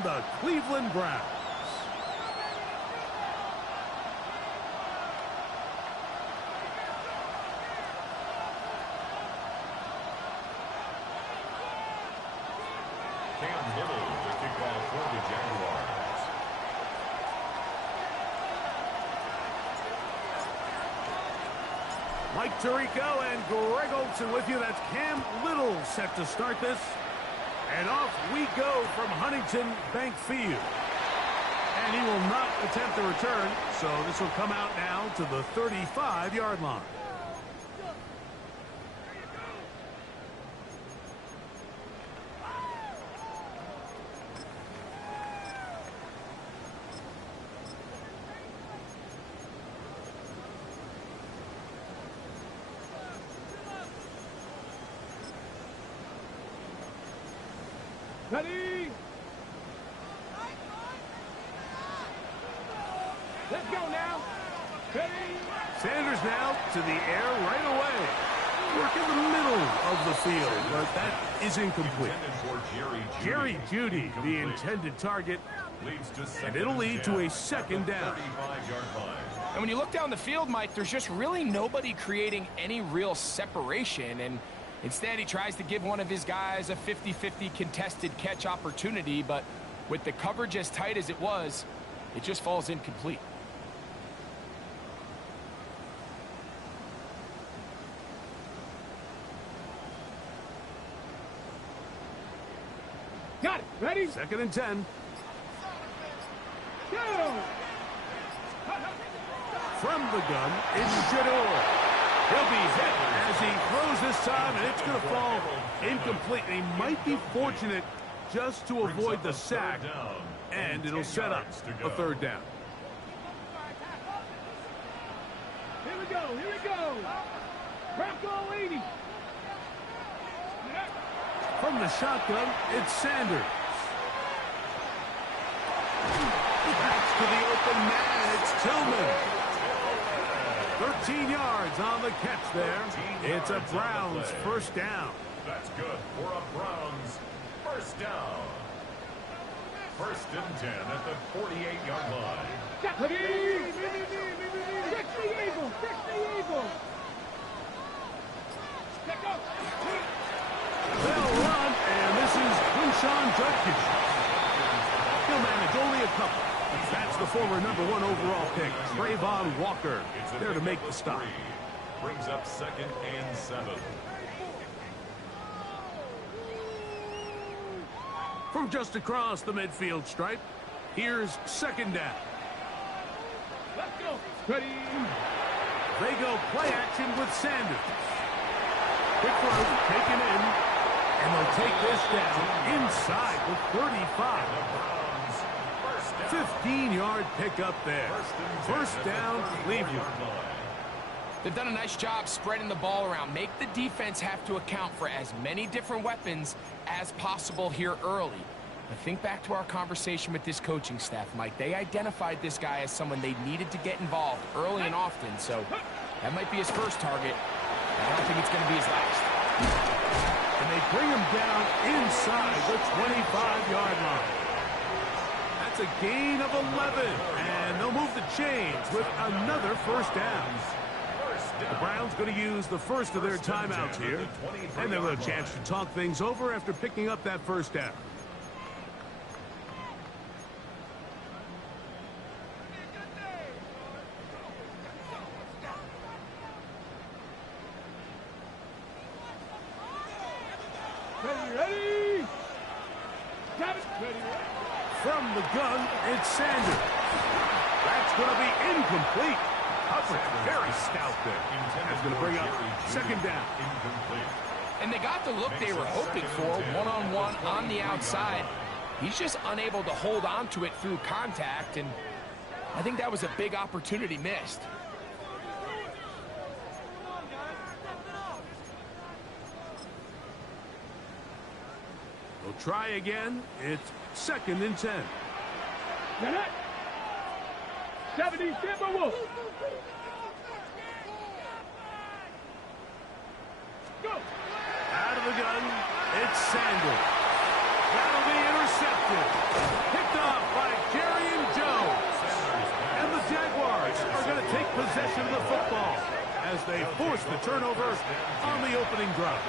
and the Cleveland Browns. Cam Little to kick off for the Jaguars. Mike Tirico and Greg Olsen with you. That's Cam Little set to start this. And off we go from Huntington Bank Field. And he will not attempt the return, so this will come out now to the 35-yard line. Ready? Let's go now. Ready? Sanders now to the air right away. Work in the middle of the field, but that is incomplete. Jerry Jeudy, the intended target, and it'll lead to a second down. And when you look down the field, Mike, there's just really nobody creating any real separation, and instead he tries to give one of his guys a 50-50 contested catch opportunity, but with the coverage as tight as it was, it just falls incomplete. Got it. Ready? 2nd and 10. Go! From the gun, it's Shador. He'll be hit as he throws this time, and it's going to fall incomplete. He might be fortunate just to avoid the sack, and it'll set up a 3rd down. Here we go. Here we go. Bronco 80. From the shotgun, it's Sanders. That's to the open man. It's Tillman. 13 yards on the catch there. It's a Browns 1st down. That's good for a Browns 1st down. 1st and 10 at the 48-yard line. Ready? Fix the eagle. Fix the eagle. Let go. They'll run, and this is Quinshon Judkins. He'll manage only a couple. That's the former #1 overall pick, Trayvon Walker, there to make the stop. Brings up 2nd and 7. From just across the midfield stripe, here's 2nd down. Let's go. Ready? They go play action with Sanders. Quick throw, taken in, and they'll take this down inside the 35. 15-yard pickup there. 1st down, Cleveland. They've done a nice job spreading the ball around. Make the defense have to account for as many different weapons as possible here early. But think back to our conversation with this coaching staff, Mike. They identified this guy as someone they needed to get involved early and often, so that might be his first target. I don't think it's going to be his last. And they bring him down inside the 25-yard line. That's a gain of 11, and they'll move the chains with another 1st down. The Browns going to use the first of their timeouts here, and they'll have a chance to talk things over after picking up that 1st down. Ready? Got it. Ready? From the gun, it's Sanders. That's going to be incomplete. Coverage very stout there. That's going to bring up 2nd down. And they got the look they were hoping for, one-on-one on the outside. He's just unable to hold on to it through contact, and I think that was a big opportunity missed. They'll try again. It's 2nd and 10. Get it. 70 Timberwolves. Go. Out of the gun, it's Sanders. That'll be intercepted. as they force the turnover on the opening drive.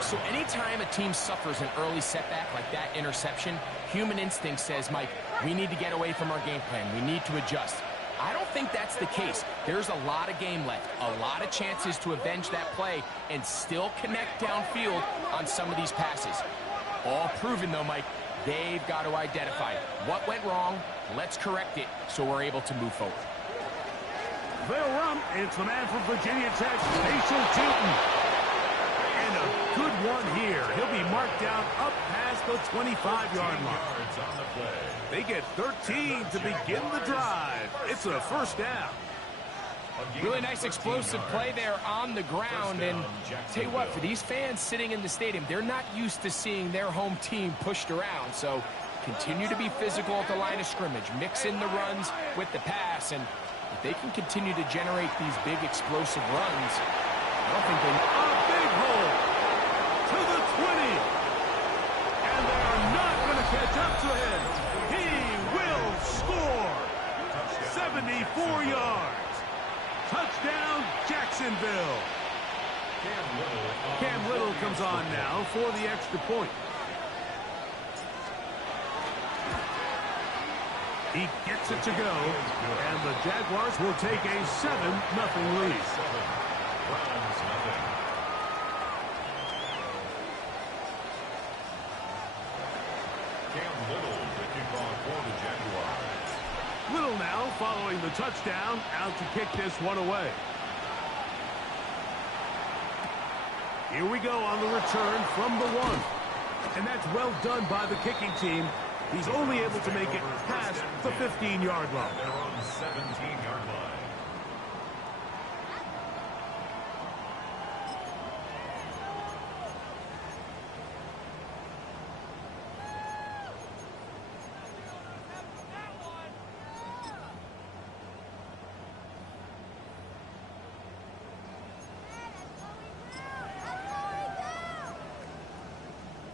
So anytime a team suffers an early setback like that interception, human instinct says, Mike, we need to get away from our game plan. We need to adjust. I don't think that's the case. There's a lot of game left, a lot of chances to avenge that play and still connect downfield on some of these passes. All proven, though, Mike. They've got to identify what went wrong. Let's correct it so we're able to move forward. They'll run. It's the man from Virginia Tech, Facial Tilton. And a good one here. He'll be marked down up past the 25-yard line. They get 13 to begin the drive. It's a first down. Really nice explosive play there on the ground. And tell you what, for these fans sitting in the stadium, they're not used to seeing their home team pushed around. So continue to be physical at the line of scrimmage. Mix in the runs with the pass. And if they can continue to generate these big explosive runs, I don't think they... A big hole to the 20. And they are not going to catch up to him. He will score. 74 yards. Touchdown, Jacksonville. Cam Little comes on now for the extra point. He gets it to go, and the Jaguars will take a 7-0 lead. Cam Little, the kickoff for the Jaguars. Little now following the touchdown, out to kick this one away. Here we go on the return from the 1. And that's well done by the kicking team. He's only able to make it past the 15-yard line. They're on the 17-yard line.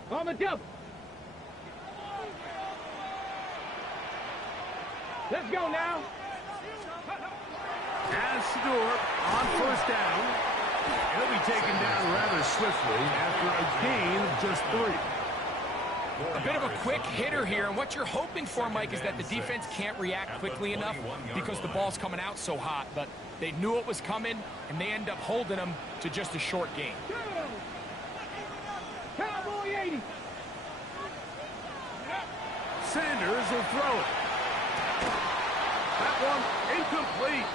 On the double. Let's go now. And Stewart on first down. He'll be taken down rather swiftly after a gain of just 3. A bit of a quick hitter here, and what you're hoping for, Mike, is that the defense can't react quickly enough because the ball's coming out so hot, but they knew it was coming, and they end up holding them to just a short gain. Cowboy 80. Sanders will throw it. That one incomplete.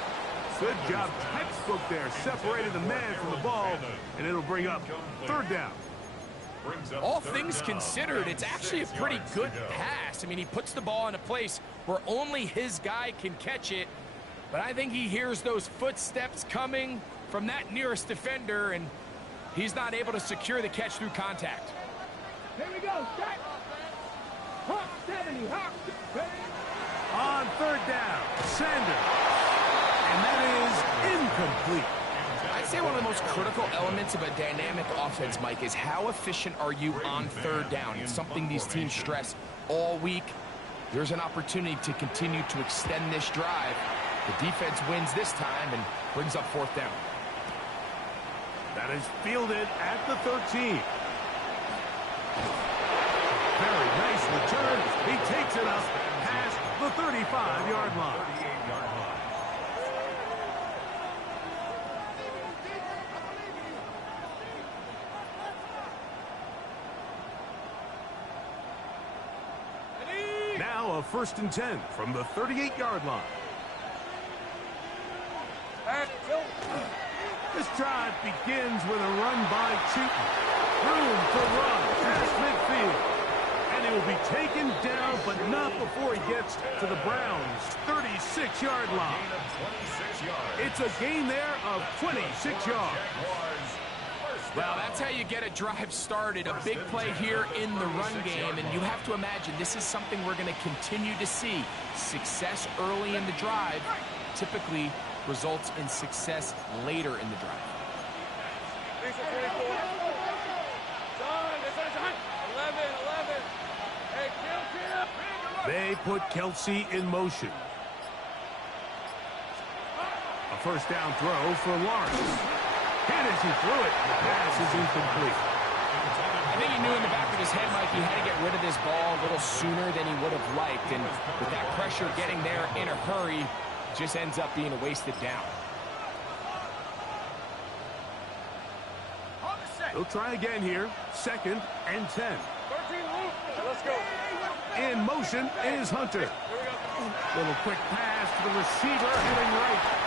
Good job, textbook there, separating the man from the ball, and it'll bring up third down. All things considered, it's actually a pretty good pass. I mean, he puts the ball in a place where only his guy can catch it, but I think he hears those footsteps coming from that nearest defender, and he's not able to secure the catch through contact. Here we go. Start. Hawk 70. Hawk. On third down, Sanders. And that is incomplete. I'd say one of the most critical elements of a dynamic offense, Mike, is how efficient are you on third down? It's something these teams stress all week. There's an opportunity to continue to extend this drive. The defense wins this time and brings up fourth down. That is fielded at the 13. Very nice return. He takes it up past the 35-yard line. Now a 1st and 10 from the 38-yard line. This drive begins with a run by Cheaton. Room to run past midfield. And he will be taken down, but not before he gets to the Browns' 36-yard line. It's a gain there of 26 yards. Well, that's how you get a drive started. A big play here in the run game, and you have to imagine this is something we're going to continue to see. Success early in the drive typically results in success later in the drive. Hey, They put Kelsey in motion. A first down throw for Lawrence. And as he threw it, the pass is incomplete. I think he knew in the back of his head, Mike, he had to get rid of this ball a little sooner than he would have liked. And with that pressure getting there in a hurry, it just ends up being a wasted down. He'll try again here. 2nd and 10. Let's go. In motion is Hunter. Little quick pass to the receiver heading right.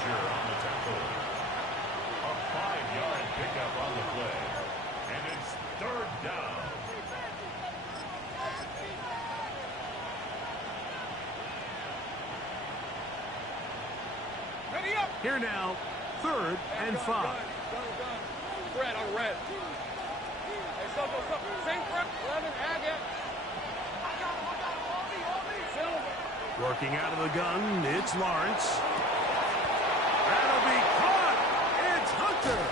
On the tackle. A 5-yard pickup on the play. And it's 3rd down. Ready up. Here now, 3rd and 5. Red on red. Hey, stop. Same front. 11, ag it. Working out of the gun, it's Lawrence. That'll be caught. It's Hunter.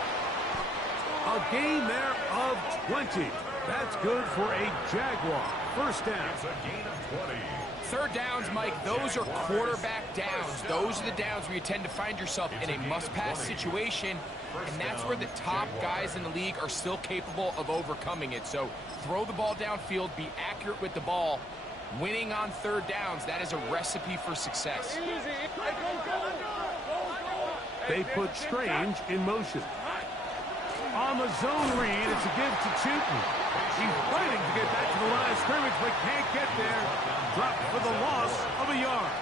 A gain there of 20. That's good for a Jaguar. First down. It's a gain of 20. 3rd downs, Mike, those are quarterback downs. Those are the downs where you tend to find yourself in a must-pass situation, and that's where the top guys in the league are still capable of overcoming it. So throw the ball downfield, be accurate with the ball. Winning on 3rd downs, that is a recipe for success. They put Strange in motion. On the zone read, it's a give to Tootin. He's fighting to get back to the line of scrimmage, but can't get there. Dropped for the loss of a yard.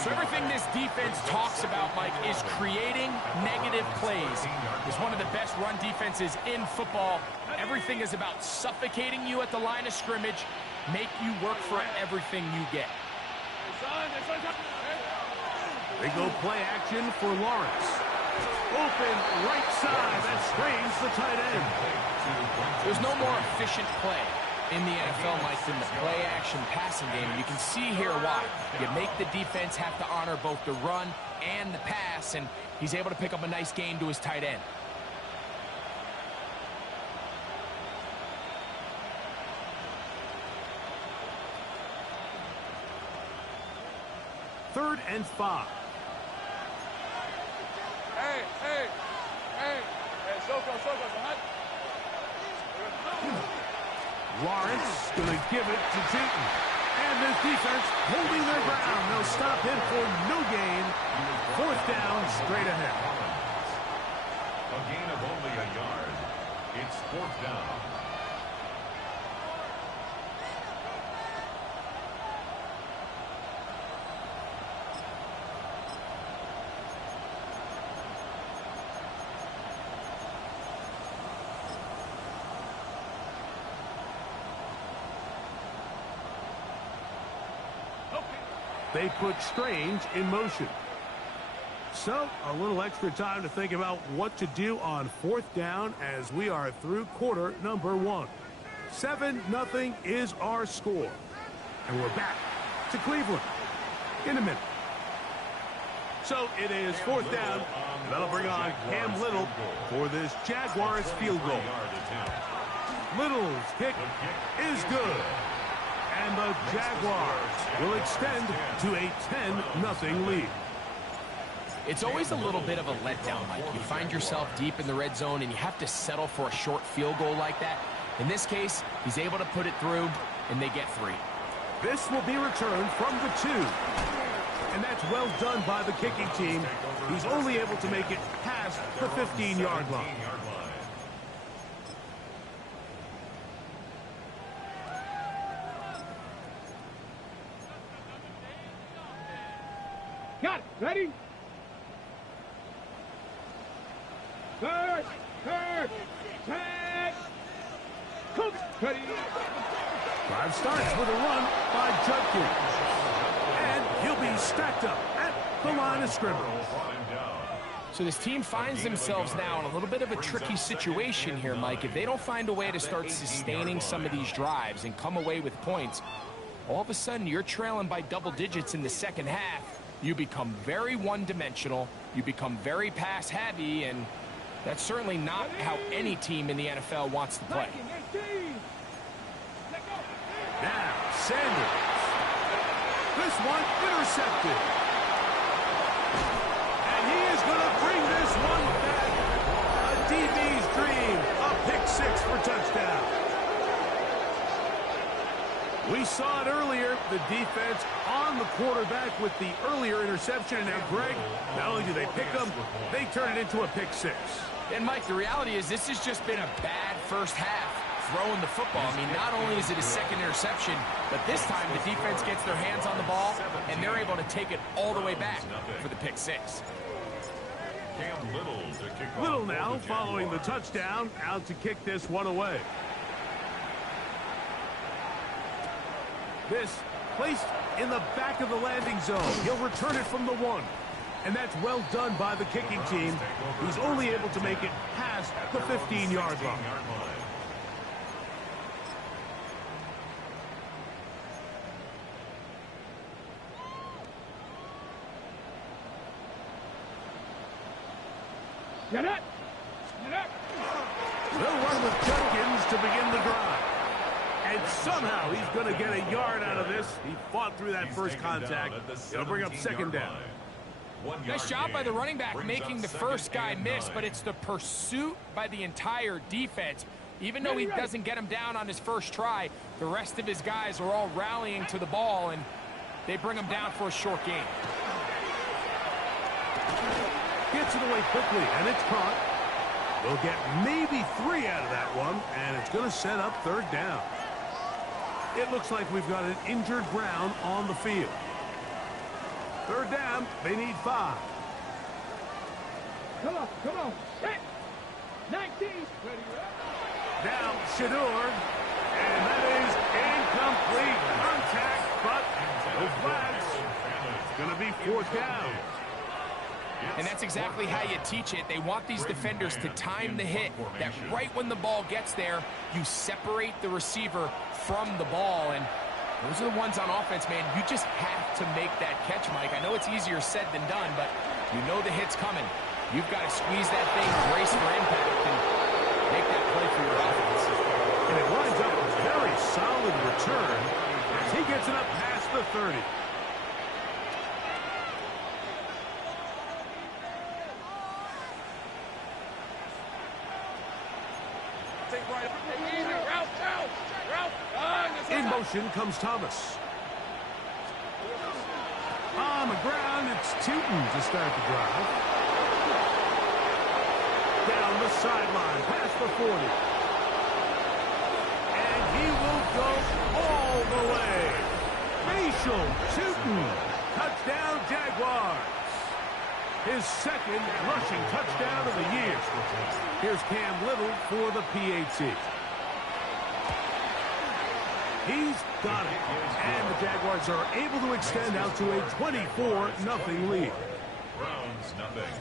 So everything this defense talks about, Mike, is creating negative plays. It's one of the best run defenses in football. Everything is about suffocating you at the line of scrimmage, make you work for everything you get. They go play action for Lawrence. Open right side. That's Strange, the tight end. There's no more efficient play in the NFL, Mike, than the play-action passing game. You can see here why. You make the defense have to honor both the run and the pass, and he's able to pick up a nice gain to his tight end. Third and 5. Hey, Soko, hot. Lawrence going to give it to Tootin. And this defense holding their ground. They'll stop him for no gain. 4th down, straight ahead. A gain of only a yard. It's 4th down. They put Strange in motion. So, a little extra time to think about what to do on 4th down as we are through quarter number 1. 7-0 is our score. And we're back to Cleveland in a minute. So, it is 4th down. That'll bring on Cam Little for this Jaguars field goal. Little's kick is good. And the Jaguars will extend to a 10-0 lead. It's always a little bit of a letdown, Mike. You find yourself deep in the red zone and you have to settle for a short field goal like that. In this case, he's able to put it through, and they get 3. This will be returned from the 2. And that's well done by the kicking team. He's only able to make it past the 15-yard line. Got it. Ready? Third, tag, cook, ready. Drive starts with a run by Judkins. And he'll be stacked up at the line of scrimmage. So this team finds themselves now in a little bit of a tricky situation here, Mike. If they don't find a way to start sustaining some of these drives and come away with points, all of a sudden you're trailing by double digits in the second half. You become very one-dimensional, you become very pass-heavy, and that's certainly not how any team in the NFL wants to play. Now, Sanders. This one intercepted. And he is going to bring this one back. A DB's dream. A pick six for touchdown. We saw it earlier, the defense on the quarterback with the earlier interception. And now, Greg, not only do they pick them, they turn it into a pick six. And, Mike, the reality is this has just been a bad first half throwing the football. I mean, not only is it a second interception, but this time the defense gets their hands on the ball, and they're able to take it all the way back for the pick six. Little now, following the touchdown, out to kick this one away. This placed in the back of the landing zone. He'll return it from the one. And that's well done by the kicking team. He's only able to make it past the 15-yard line. Get it! Get it! They'll run with Judkins to begin the drive. And somehow he's going to get a yard out of this. He fought through that first contact. It'll bring up second down. Nice job by the running back making the first guy miss, but it's the pursuit by the entire defense. Even though he doesn't get him down on his first try, the rest of his guys are all rallying to the ball, and they bring him down for a short gain. Gets it away quickly, and it's caught. They'll get maybe 3 out of that one, and it's going to set up third down. It looks like we've got an injured Brown on the field. Third down, they need 5. Come on. Hit! 19. Ready, Now, Shador, and that is incomplete contact, but no flags. It's going to be fourth down. And that's exactly how you teach it. They want these defenders to time the hit, that right when the ball gets there, you separate the receiver from the ball. And those are the ones on offense, man. You just have to make that catch, Mike. I know it's easier said than done, but you know the hit's coming. You've got to squeeze that thing, brace for impact, and make that play for your offense. And it winds up a very solid return as he gets it up past the 30. In motion comes Thomas. On the ground, it's Tootin to start the drive. Down the sideline, past the 40. And he will go all the way. Facial Tootin. Touchdown, Jaguars. His second rushing touchdown of the year. Here's Cam Little for the PAT. He's got it. And the Jaguars are able to extend out to a 24-0 lead. Browns nothing.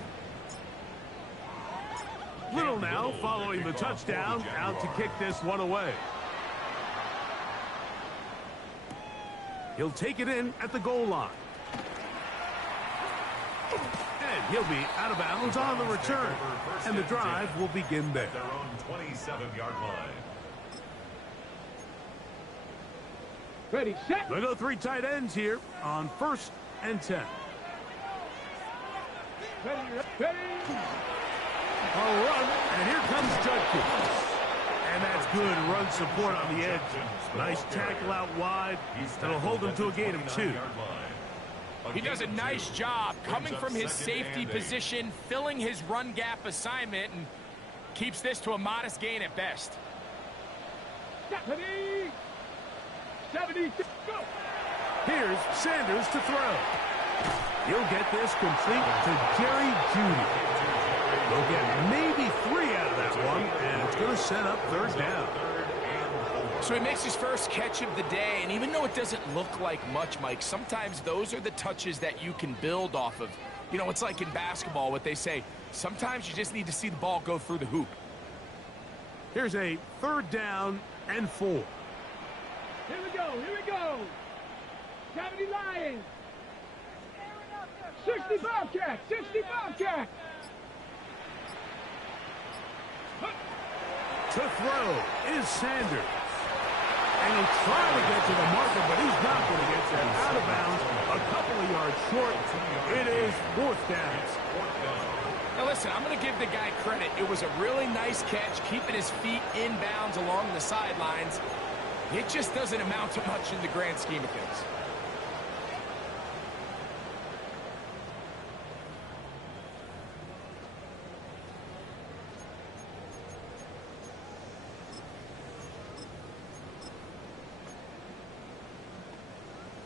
Little now, following the touchdown, out to kick this one away. He'll take it in at the goal line. And he'll be out of bounds on the return. And the drive will begin there. Their own 27-yard line. Ready, set. They'll go 3 tight ends here on 1st and 10. Ready. A run, and here comes Judkins. And that's good run support on the edge. Nice tackle out wide. That'll hold him to a gain of 2. He does a nice job coming from his safety position, filling his run gap assignment, and keeps this to a modest gain at best. 70, go! Here's Sanders to throw. He'll get this complete to Jerry Jeudy. They'll get maybe 3 out of that one, and it's going to set up third down. So he makes his first catch of the day, and even though it doesn't look like much, Mike, sometimes those are the touches that you can build off of. You know, it's like in basketball, what they say, sometimes you just need to see the ball go through the hoop. Here's a third down and 4. Here we go. 70 Lions. 60 Bobcats. To throw is Sanders. And he'll try to get to the marker, but he's not going to get there. Out of bounds, a couple of yards short. It is fourth down. Now listen, I'm going to give the guy credit. It was a really nice catch, keeping his feet inbounds along the sidelines. It just doesn't amount to much in the grand scheme of things.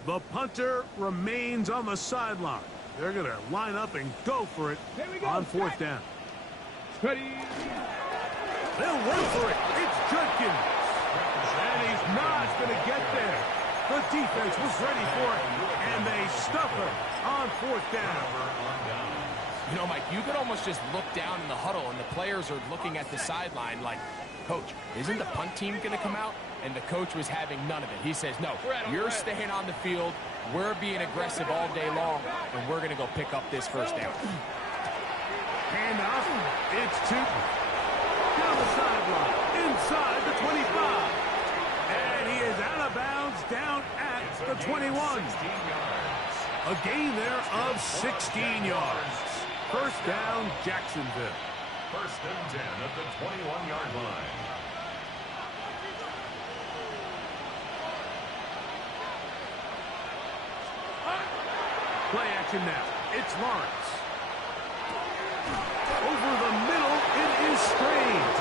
The punter remains on the sideline. They're going to line up and go for it on fourth down. Ready. They'll run for it. It's Judkins. And he's not going to get there. The defense was ready for it, and they stuff it on fourth down. You know, Mike, you could almost just look down in the huddle, and the players are looking at the sideline like, Coach, isn't the punt team going to come out? And the coach was having none of it. He says, no, you're staying on the field. We're being aggressive all day long, and we're going to go pick up this first down. Hand off. It's Tootin. Down the sideline. Inside the 25. And he is out of bounds down at the 21. A gain there of 16 yards. First down, Jacksonville. First and 10 at the 21-yard line. Play action now. It's Lawrence. Over the middle, it is Strange.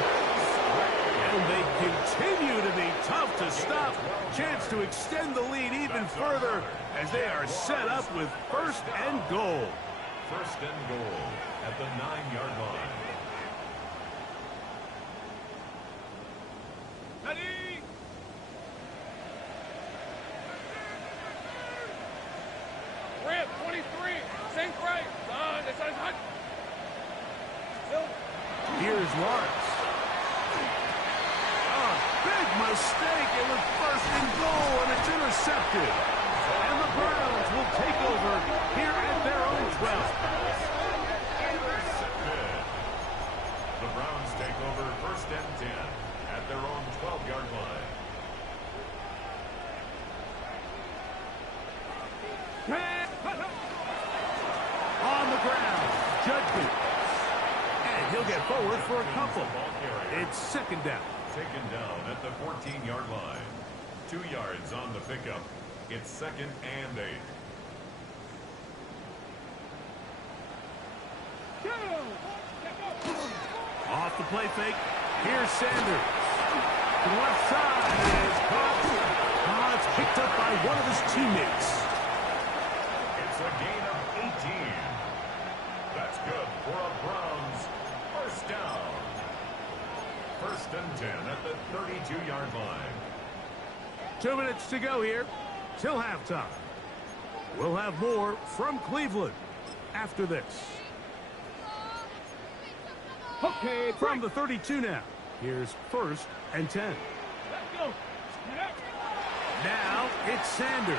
And they continue to be tough to stop. Chance to extend the lead even further as they are set up with first and goal. First and goal at the 9-yard line. Ready. Rip, 23. Same right. This is hot. Here's Lawrence. A big mistake. It was first and goal, and it's intercepted. And the Browns will take over here at their own 12. The Browns take over first and 10 at their own 12-yard line. On the ground, Judkins. And he'll get forward for a couple. It's second down. Taken down at the 14-yard line. 2 yards on the pickup. It's second and 8. Off the play fake. Here's Sanders. To the left side is caught. It's picked up by one of his teammates. It's a gain of 18. That's good for a Browns first down. First and 10 at the 32-yard line. 2 minutes to go here till halftime. We'll have more from Cleveland after this. Okay, From the 32 now. Here's first and 10. Let's go. Now it's Sanders.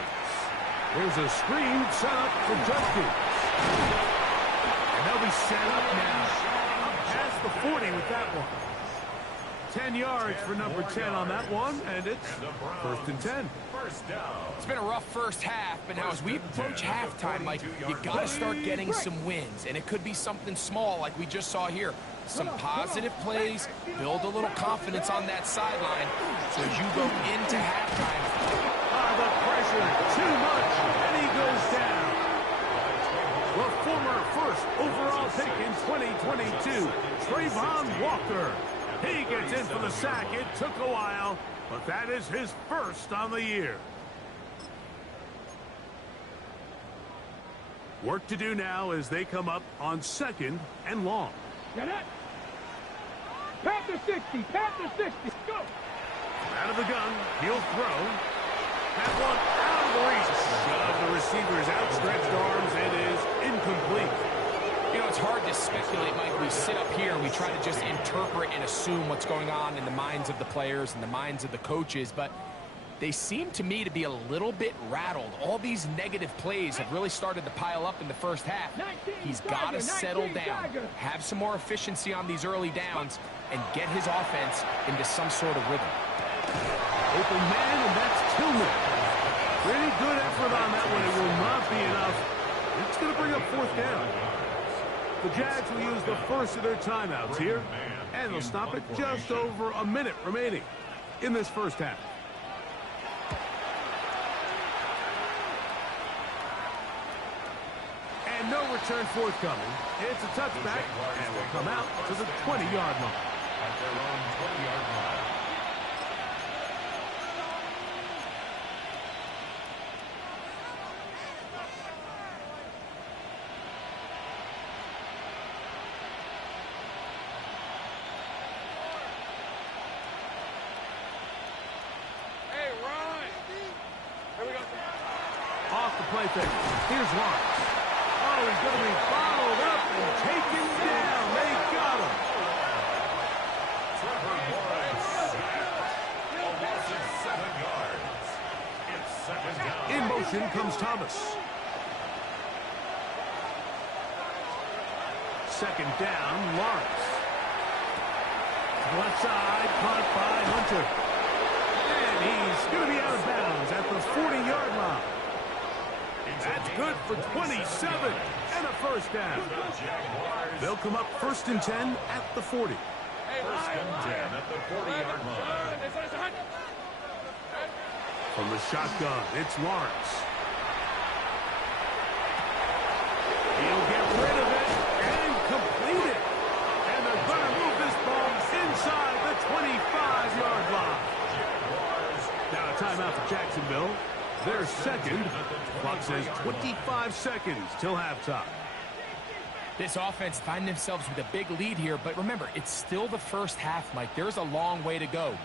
There's a screen set up for Judkins. And they'll be set up now. Past the 40 with that one. 10 yards for number 10 on that one, and it's first and 10. First down. It's been a rough first half, but now as we approach halftime, Mike, you got to start getting some wins, and it could be something small like we just saw here. Some positive plays, build a little confidence on that sideline, so as you go into halftime. The pressure, too much, and he goes down. The former first overall pick in 2022, Trayvon Walker. He gets in for the sack. It took a while, but that is his first on the year. Work to do now as they come up on second and long. Get it. Panther 60. Panther 60. Go. Out of the gun, he'll throw. That one out of the reach of the receiver's outstretched arms. It is incomplete. You know, it's hard to speculate, Mike. We sit up here and we try to just interpret and assume what's going on in the minds of the players and the minds of the coaches, but they seem to me to be a little bit rattled. All these negative plays have really started to pile up in the first half. He's got to settle down, have some more efficiency on these early downs, and get his offense into some sort of rhythm. Open man, and that's Tillman. Pretty good effort on that one. It will not be enough. It's going to bring up fourth down. The Jags will use the first of their timeouts here, and they'll stop at just over a minute remaining in this first half. And no return forthcoming. It's a touchback, and will come out to the 20-yard line. At their own 20-yard line. Hey, Ryan. Here we go. Off the play fake. Here's Lawrence. Oh, he's going to be followed up and taken down. They got him. Trevor Lawrence sacked. A loss of 7 yards. It's second down. In motion comes Thomas. Second down, Lawrence. To the left side, caught by Hunter. And he's going to be out of bounds at the 40-yard line. That's good for 27 and a first down. They'll come up first and 10 at the 40. Hey, First and 10 at the 40-yard line. From the shotgun, it's Lawrence. He'll get rid of it and complete it. And they're going to move this ball inside the 25-yard line. Now a timeout for Jacksonville. They're second. Clock says 25 seconds till halftime. This offense find themselves with a big lead here, but remember, it's still the first half, Mike. There's a long way to go.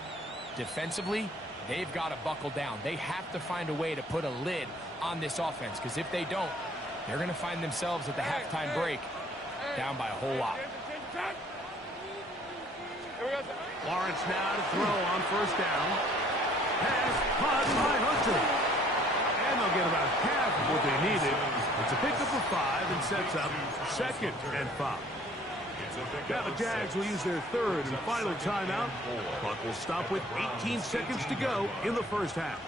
Defensively, they've got to buckle down. They have to find a way to put a lid on this offense, because if they don't, they're going to find themselves at the halftime break down by a whole lot. Lawrence now to throw on first down. Pass caught by Hunter. And they'll get about half of what they needed. It's a pickup of 5 and sets up second and 5. Now the Jags will use their third and final timeout. Clock will stop with 18 seconds to go in the first half.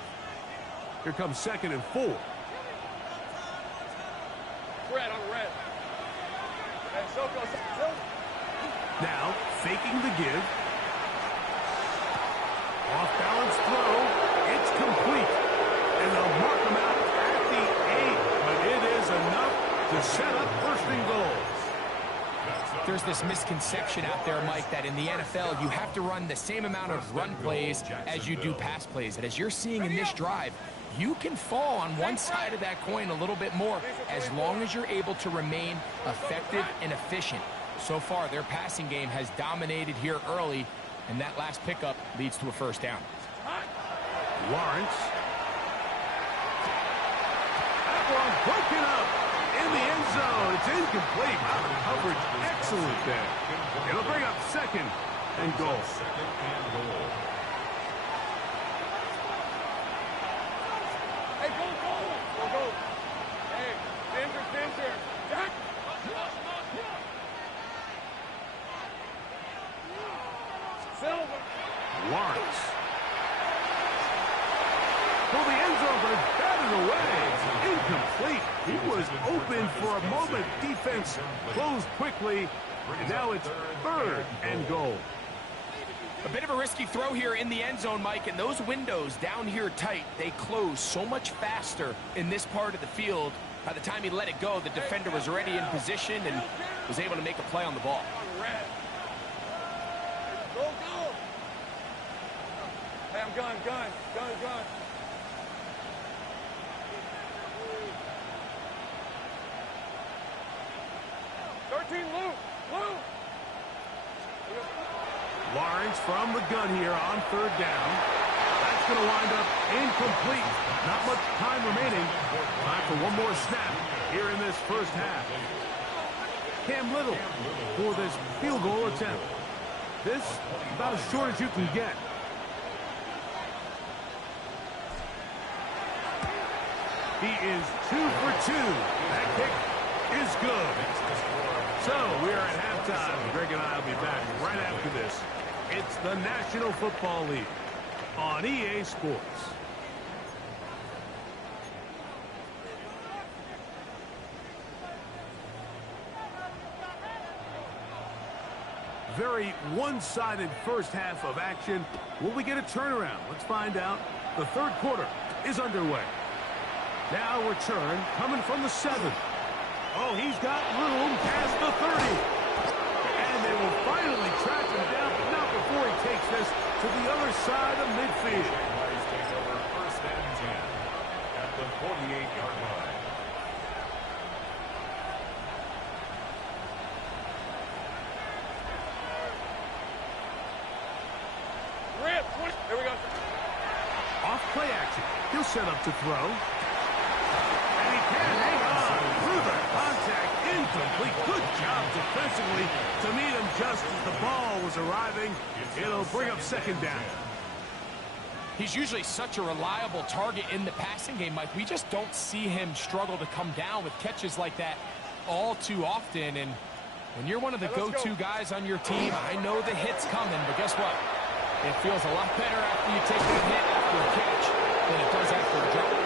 Here comes second and 4. Red on red. Hey, so close. Now faking the give. Off balance throw. It's complete. And they'll mark him out at the 8. But it is enough to set up first and goal. There's this misconception out there, Mike, that in the NFL, you have to run the same amount of run plays as you do pass plays. And as you're seeing in this drive, you can fall on one side of that coin a little bit more as long as you're able to remain effective and efficient. So far, their passing game has dominated here early, and that last pickup leads to a first down. Lawrence. Broken up in the end zone. It's incomplete. Wow, the coverage excellent there. It'll bring up second and goal. Second and goal. Hey, go. Hey, danger. Jack. Silver. Lawrence. For the end zone, but it's batted away. Incomplete. He was open for a moment. Defense closed quickly. And now it's third and goal. A bit of a risky throw here in the end zone, Mike, and those windows down here tight, they close so much faster in this part of the field. By the time he let it go, the defender was already in position and was able to make a play on the ball. Go. Hey, I'm gun. 13, Lou. Lawrence from the gun here on third down. That's going to wind up incomplete. Not much time remaining. Time for one more snap here in this first half. Cam Little for this field goal attempt. This about as short as you can get. He is 2 for 2. That kick is good. So we are at halftime. Greg and I will be back right after this. It's the National Football League. on EA Sports. Very one-sided first half of action. Will we get a turnaround? Let's find out. The third quarter is underway. Now return coming from the 7. Oh, he's got room past the 30. And they will finally track him down, but not before he takes this to the other side of midfield. Jaguars take over first and 10 at the 48-yard line. Here we go. Off play action. He'll set up to throw. And he can hang on through the contact. Incomplete. Good job defensively to meet him just as the ball was arriving. It'll bring up second down. He's usually such a reliable target in the passing game, Mike. We just don't see him struggle to come down with catches like that all too often. And when you're one of the go-to guys on your team, I know the hit's coming, but guess what? It feels a lot better after you take that hit after a catch than it does after a drop.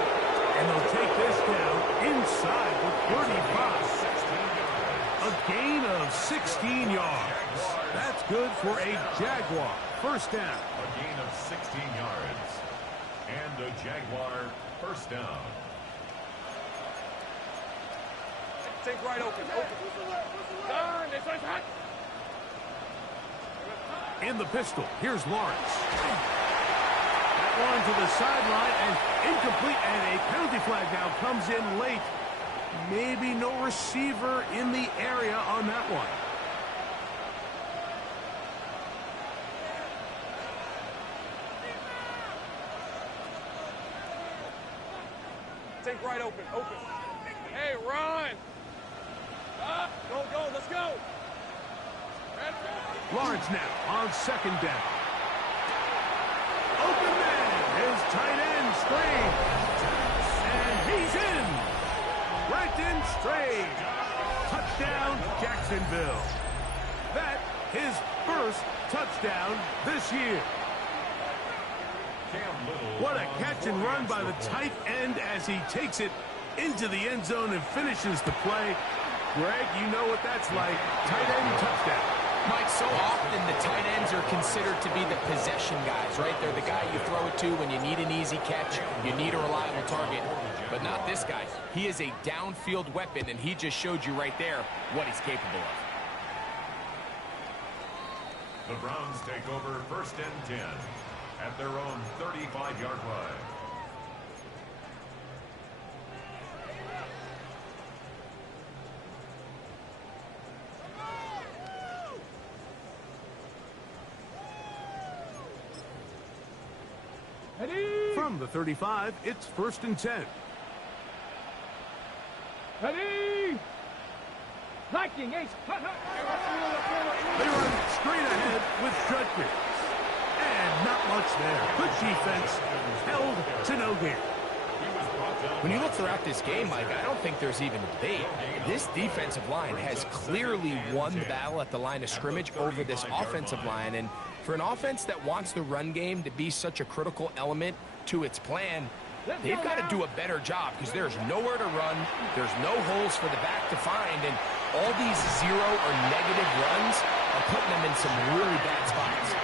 And they'll take this down inside the 35. A gain of 16 yards. That's good for a Jaguar. First down. A gain of 16 yards. And a Jaguar first down. Take right open. Darn, this one's hot. In the pistol, here's Lawrence. That one to the sideline and incomplete, and a penalty flag now comes in late. Maybe no receiver in the area on that one. Take right open. Hey, run. Go, let's go. Lawrence now on second down. Open man, his tight end, Strange. And he's in. Brenton Strange. Touchdown, Jacksonville. That his first touchdown this year. What a catch and run by the tight end as he takes it into the end zone and finishes the play. Greg, you know what that's like. Tight end touchdown. Mike, so often the tight ends are considered to be the possession guys, right? They're the guy you throw it to when you need an easy catch, you need a reliable target, but not this guy. He is a downfield weapon, and he just showed you right there what he's capable of. The Browns take over first and 10 at their own 35-yard line. From the 35, it's first and 10. Ready! Liking ace. They run straight ahead with Judkins. And not much there. Good defense. Held to no gain. When you look throughout this game, Mike, I don't think there's even a debate. This defensive line has clearly won the battle at the line of scrimmage over this offensive line. And for an offense that wants the run game to be such a critical element to its plan, they've got to do a better job because there's nowhere to run. There's no holes for the back to find. And all these zero or negative runs are putting them in some really bad spots.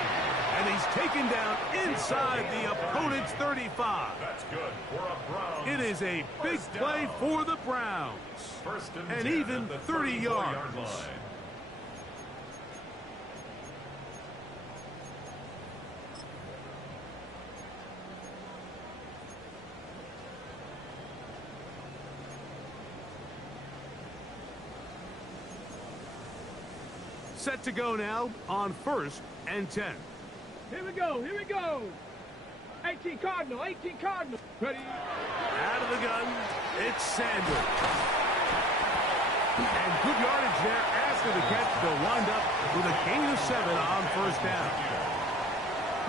And he's taken down inside the opponent's 35. That's good for a Browns. It is a big play for the Browns. First and 10 even at the 30 yards. line. Set to go now on first and 10. Here we go. 18 Cardinal. Ready? Out of the gun, it's Sanders. And good yardage there after the catch. They'll wind up with a gain of 7 on first down.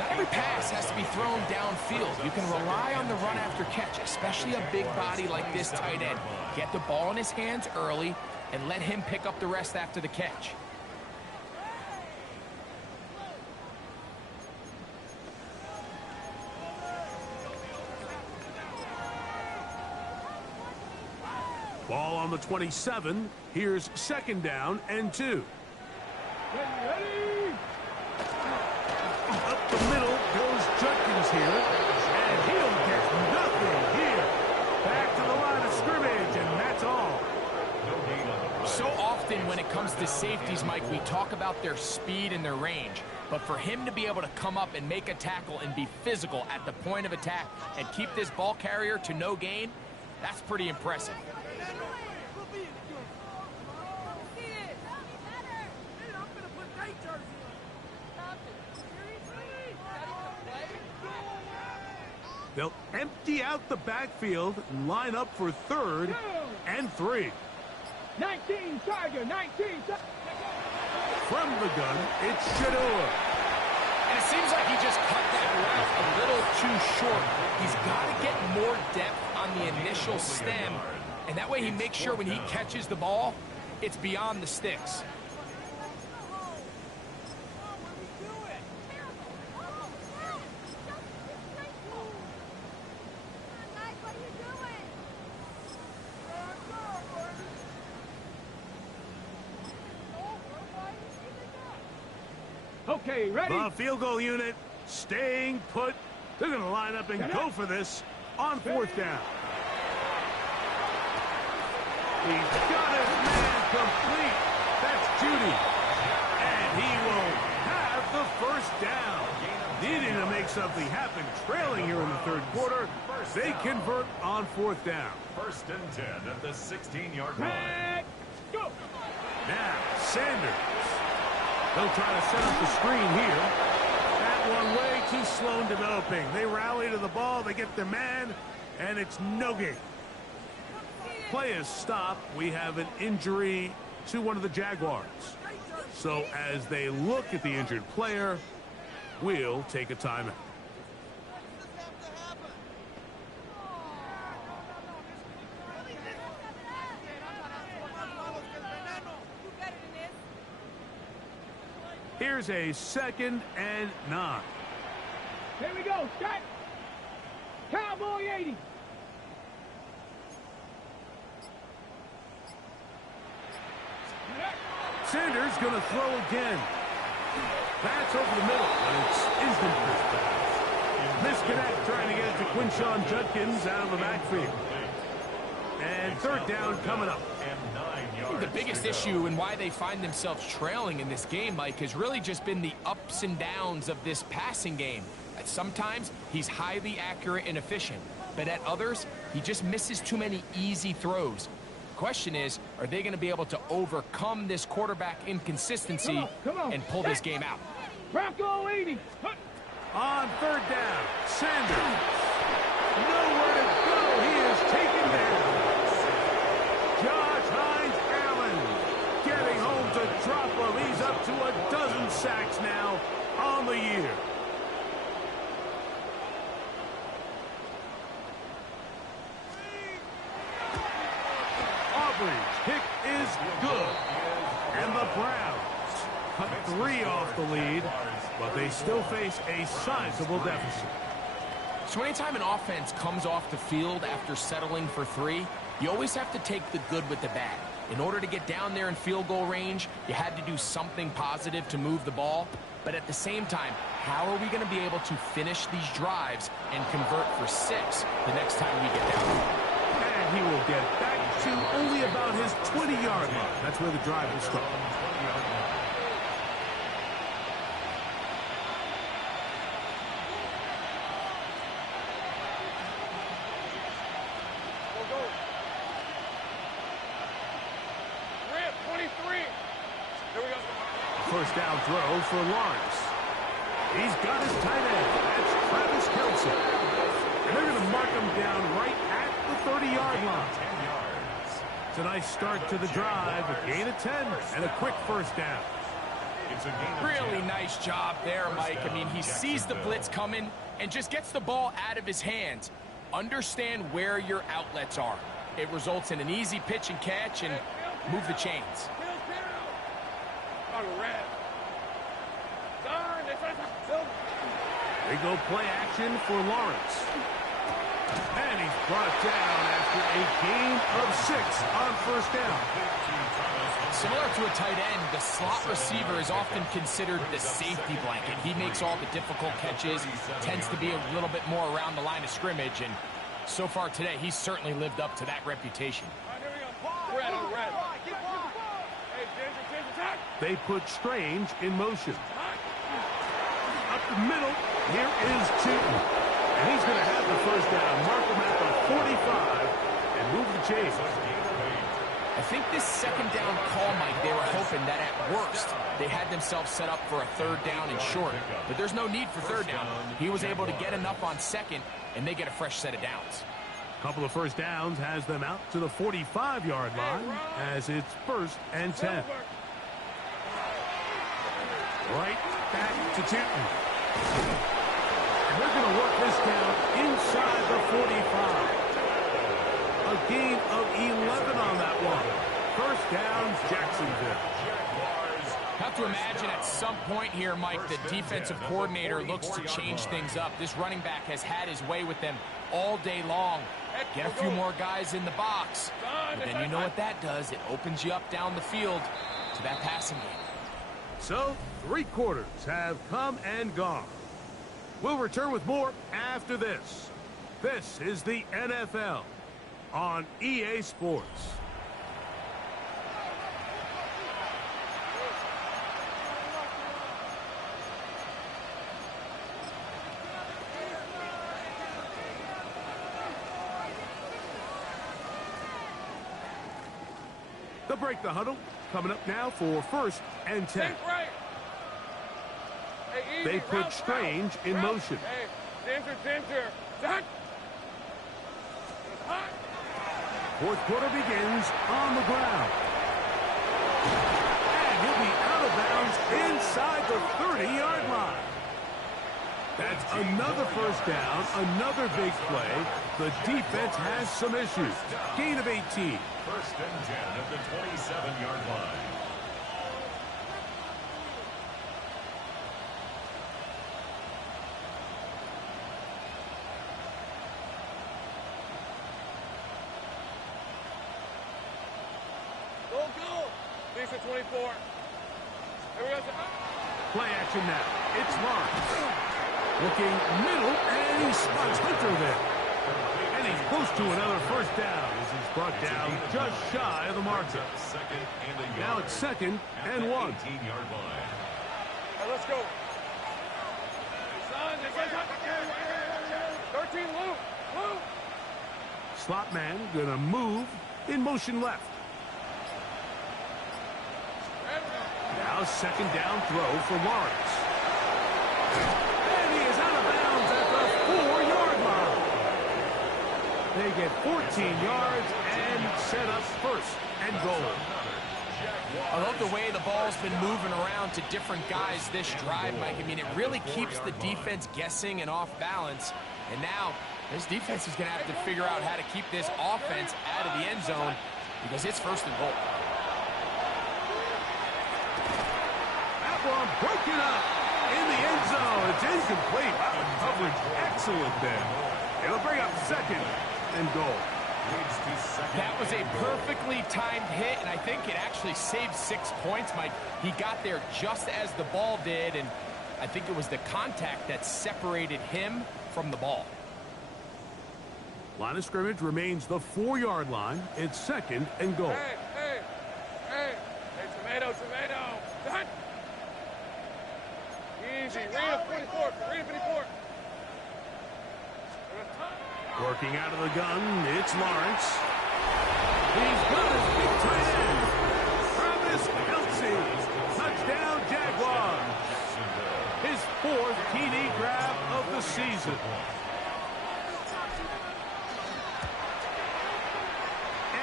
Not every pass has to be thrown downfield. You can rely on the run after catch, especially a big body like this tight end. Get the ball in his hands early and let him pick up the rest after the catch. Ball on the 27. Here's second down and 2. Ready. Up the middle goes Judkins here, and he'll get nothing here. Back to the line of scrimmage, and that's all. So often when it comes to safeties, Mike, we talk about their speed and their range. But for him to be able to come up and make a tackle and be physical at the point of attack and keep this ball carrier to no gain, that's pretty impressive. They'll empty out the backfield and line up for 3rd and 3. 19 Tiger, 19 Tiger. From the gun, it's Shador. And it seems like he just cut that route a little too short. He's got to get more depth on the initial stem, and that way he makes sure when he catches the ball, it's beyond the sticks. Okay, ready? The field goal unit staying put. They're going to line up and go for this on 4th down. He's got his man complete. That's Judy. And he will have the 1st down. Needing to make something happen, trailing here in the 3rd quarter. They convert on 4th down. 1st and 10 at the 16-yard line. Let's go. Now, Sanders. They'll try to set up the screen here. That one way too slow in developing. They rally to the ball, they get their man, and it's no gain. Play is stopped. We have an injury to one of the Jaguars. So as they look at the injured player, we'll take a timeout. Here's a 2nd and 9. Here we go, Scott. Cowboy 80. Sanders going to throw again. That's over the middle, but it's incomplete. Misconnect trying to get it to Quinshawn Judkins out of the backfield. And 3rd down coming up. I think the biggest issue and why they find themselves trailing in this game, Mike, has really just been the ups and downs of this passing game. Sometimes he's highly accurate and efficient, but at others, he just misses too many easy throws. Question is, are they going to be able to overcome this quarterback inconsistency and pull this game out? Bronco 80. On 3rd down, Sanders. Nowhere to go. He is taken down. Josh Hines-Allen getting home to drop him. He's up to a dozen sacks now on the year. Aubrey's kick is good. And the Browns cut 3 off the lead, but they still face a sizable deficit. So anytime an offense comes off the field after settling for 3, you always have to take the good with the bad. In order to get down there in field goal range, you had to do something positive to move the ball. But at the same time, how are we going to be able to finish these drives and convert for 6 the next time we get down there? And he will get back to only about his 20-yard line. That's where the drive will start. First down throw for Lawrence. He's got his tight end. That's Travis Kelce. And they're going to mark him down right at the 30-yard line. It's a nice start to the drive. A gain of 10 and a quick first down. Really nice job there, Mike. I mean, he sees the blitz coming and just gets the ball out of his hands. Understand where your outlets are. It results in an easy pitch and catch and move the chains. They go play action for Lawrence. And he's brought down after a gain of 6 on first down. Similar to a tight end, the slot receiver is often considered the safety blanket. He makes all the difficult catches, tends to be a little bit more around the line of scrimmage, and so far today, he's certainly lived up to that reputation. Red on red. Hey, Ginger, attack. They put Strange in motion. Up the middle, here is Chewton. And he's going to have the first down. Mark him at the 45 and move the chains. I think this second down call, Mike, they were hoping that at worst, they had themselves set up for a third down and short. But there's no need for third down. He was able to get enough on second, and they get a fresh set of downs. Couple of first downs has them out to the 45-yard line as it's 1st and 10. Right back to Chewton. And they're going to work this down inside the 45. A gain of 11 on that one. First down, Jacksonville. Have to imagine at some point here, Mike, the defensive coordinator looks to change things up. This running back has had his way with them all day long. Get a few more guys in the box. But then you know what that does. It opens you up down the field to that passing game. So, 3 quarters have come and gone. We'll return with more after this. This is the NFL on EA Sports. They'll break the huddle. Coming up now for 1st and 10. They put Strange in motion. Hey, Ginger. Attack. Fourth quarter begins on the ground. And he'll be out of bounds inside the 30-yard line. That's another first down, another big play. The defense has some issues. Gain of 18. 1st and 10 at the 27-yard line. Go. Decent 24. Here we go. Play action now. It's Lawrence. Looking middle, and he spots Hunter there. And he's close to another first down as he's brought down just shy of the marker. Now it's 2nd and 1. 18-yard line. Right, let's go. 13, Lou. Slot man gonna move in motion left. Now 2nd down throw for Lawrence. And he is out of bounds at the 4-yard line. They get 14 yards and set up 1st and goal. I love the way the ball's been moving around to different guys this drive, Mike. I mean, it really keeps the defense guessing and off balance. And now, this defense is going to have to figure out how to keep this offense out of the end zone because it's 1st and goal. That one broken up in the end zone. It's incomplete. Coverage excellent there. It'll bring up 2nd and goal. That was a perfectly timed hit, and I think it actually saved 6 points, Mike. He got there just as the ball did, and I think it was the contact that separated him from the ball. Line of scrimmage remains the 4-yard line. It's 2nd and goal. Hey, tomato. Done. Easy. Read a 44. Working out of the gun, it's Lawrence. He's got his big tight end. Travis Kelce. Touchdown, Jaguars. His 4th TD grab of the season.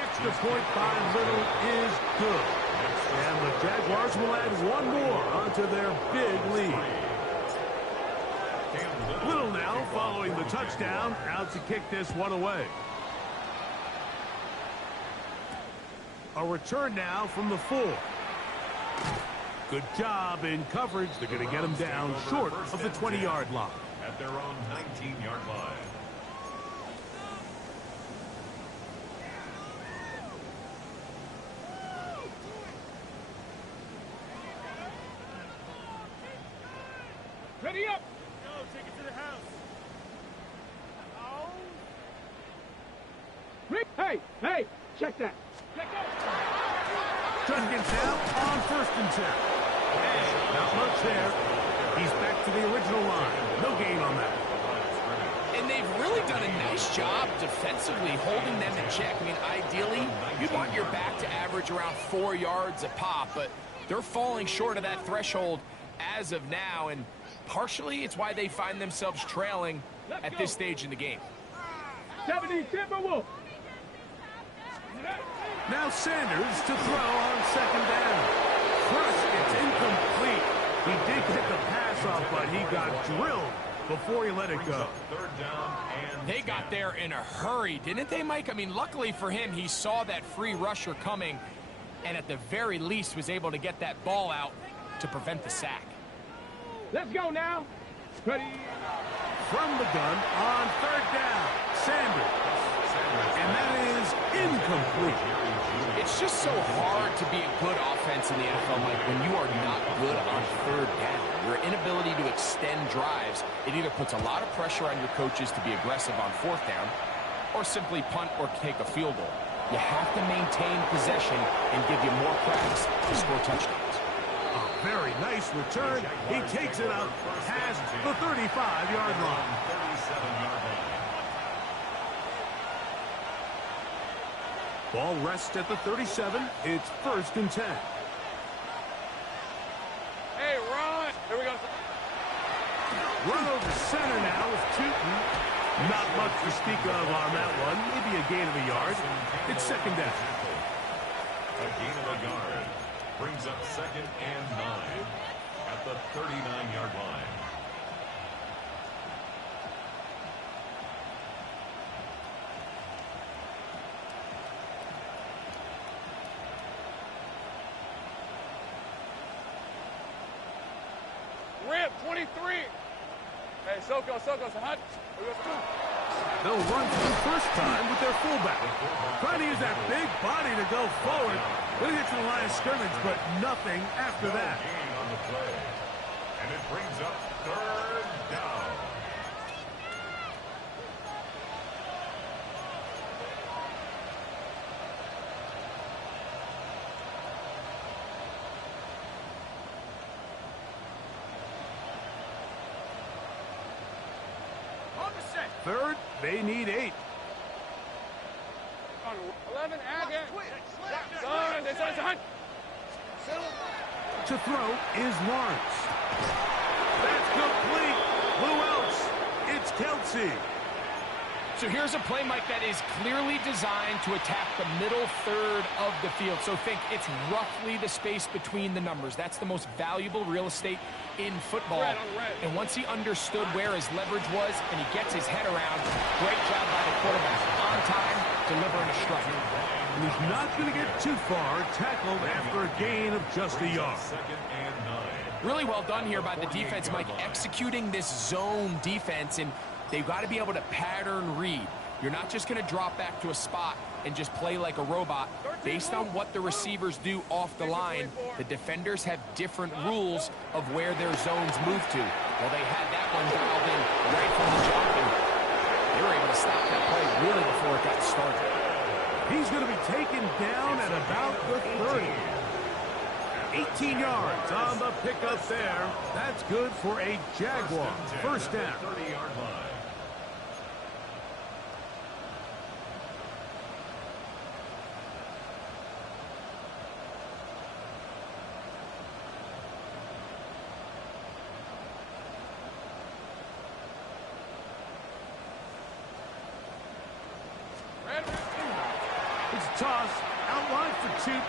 Extra point by Little is good. And the Jaguars will add 1 more onto their big lead. Little now following the touchdown, out to kick this one away. A return now from the 4. Good job in coverage. They're going to get him down short of the 20-yard line. At their own 19-yard line. Ready up. Go, take it to the house. Oh. Hey, hey, check that. Check that. Second down on 1st and 10. Not much there. He's back to the original line. No gain on that. And they've really done a nice job defensively holding them in check. I mean, ideally, you'd want your back to average around 4 yards a pop, but they're falling short of that threshold as of now, and partially it's why they find themselves trailing at this stage in the game. 70 Timberwolves. Now Sanders to throw on 2nd down. First, it's incomplete. He did get the pass off, but he got drilled before he let it go. They got there in a hurry, didn't they, Mike? I mean, luckily for him, he saw that free rusher coming, and at the very least was able to get that ball out to prevent the sack. Let's go now. Ready. From the gun on 3rd down. Sanders. And that is incomplete. It's just so hard to be a good offense in the NFL, Mike, when you are not good on 3rd down. Your inability to extend drives, it either puts a lot of pressure on your coaches to be aggressive on 4th down or simply punt or take a field goal. You have to maintain possession and give you more cracks to score touchdowns. A very nice return. He takes it up past the 35-yard line. Ball rests at the 37. It's 1st and 10. Hey, run. Here we go. Run over center now with Tootin. Not much to speak of on that one. Maybe a gain of a yard. It's 2nd down. A gain of a yard brings up 2nd and 9 at the 39-yard line. Rip, 23. Hey, Soko, Hunt. They'll run through first time with their fullback. Trying to use that big body to go forward. Going to get to the line of scrimmage, but nothing after that. Gain on the play. And it brings up 3rd down. Third, they need 8. 11, again. Son, they said Hunt. To throw is Lawrence. That's complete. Who else? It's Kelsey. So here's a play, Mike, that is clearly designed to attack the middle 3rd of the field. So think it's roughly the space between the numbers. That's the most valuable real estate in football. And once he understood where his leverage was and he gets his head around, great job by the quarterback. On time, delivering a strike. And he's not going to get too far, tackled after a gain of just a yard. 2nd and 9. Really well done here by the defense, Mike, executing this zone defense, and they've got to be able to pattern read. You're not just going to drop back to a spot and just play like a robot. Based on what the receivers do off the line, the defenders have different rules of where their zones move to. Well, they had that one dialed in right from the jump, and they were able to stop that play really before it got started. He's going to be taken down at about the 30. 18 yards on the pickup there. That's good for a Jaguar. 1st down. 30-yard line. It's a toss. Outline for Tootin.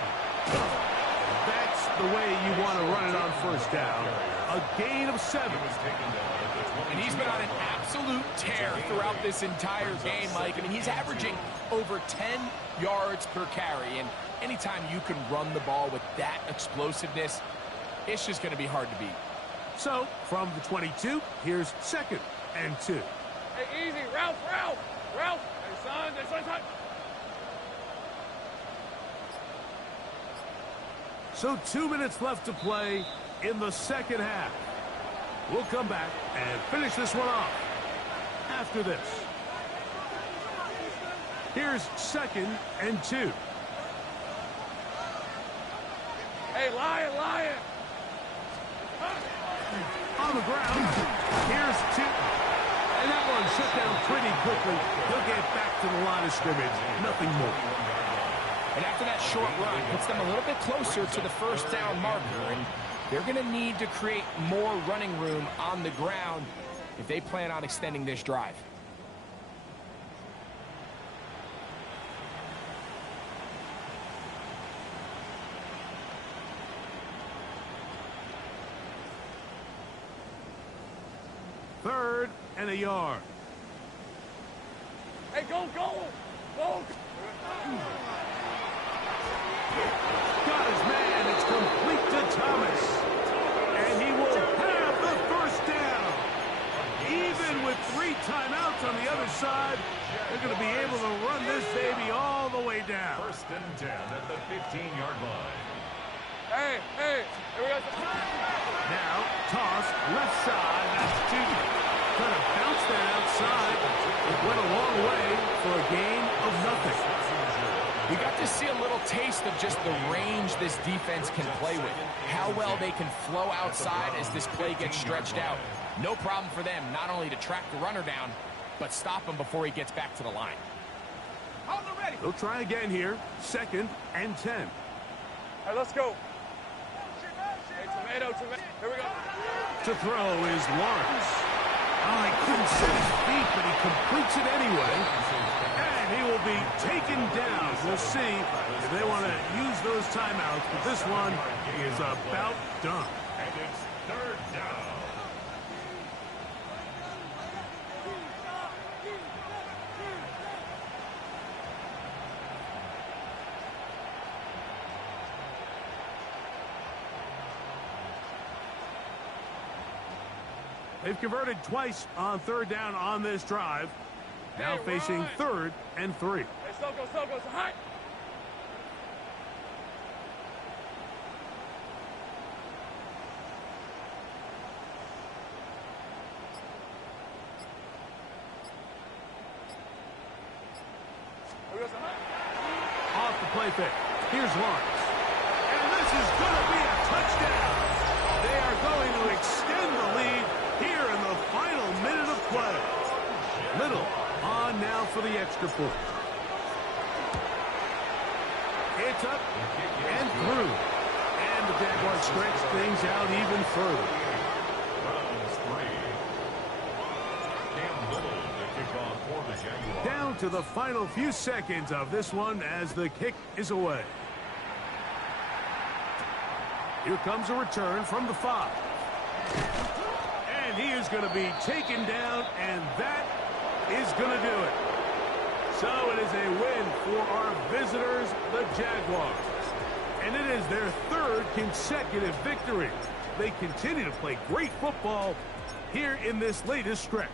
That's the way you want to run it on 1st down. A gain of 7. And he's been on an absolute tear throughout this entire game, Mike. I mean, he's averaging over 10 yards per carry. And anytime you can run the ball with that explosiveness, it's just going to be hard to beat. So, from the 22, here's 2nd and 2. Hey, easy. Ralph. Hey, son. So 2 minutes left to play in the 2nd half. We'll come back and finish this one off after this. Here's 2nd and 2. Hey, Lion! On the ground, here's 2. And that one shut down pretty quickly. He'll get back to the line of scrimmage. Nothing more. And after that short run, puts them a little bit closer to the first down marker. And they're going to need to create more running room on the ground if they plan on extending this drive. Third and a yard. Hey, go! Got his man. It's complete to Thomas. And he will have the first down. Even with 3 timeouts on the other side, they're going to be able to run this baby all the way down. 1st and 10 at the 15-yard line. Hey, here we go. Now, toss left side. That's 2. Trying to bounce that outside. It went a long way for a gain of nothing. We got to see a little taste of just the range this defense can play with. How well they can flow outside as this play gets stretched out. No problem for them not only to track the runner down, but stop him before he gets back to the line. They'll try again here. 2nd and 10. Hey, let's go. Hey, tomato. Here we go. To throw is Lawrence. Oh, he couldn't set his feet, but he completes it anyway. And he will be taken down. We'll see if they want to use those timeouts, but this one is about done. And it's 3rd down. They've converted twice on 3rd down on this drive. Now facing 3rd and 3. Hey, Soko, hi! Off the play fake. Here's Lawrence. And this is going to be a touchdown. They are going to extend the lead here in the final minute of play. Little on now for the extra point. It's up and through. And the Jaguars stretch things out even further. Browns 3. Cam Little, the kickoff for the Jaguars. Down to the final few seconds of this one as the kick is away. Here comes a return from the 5. And he is going to be taken down, and that is going to do it. So it is a win for our visitors, the Jaguars. And it is their 3rd consecutive victory. They continue to play great football here in this latest stretch.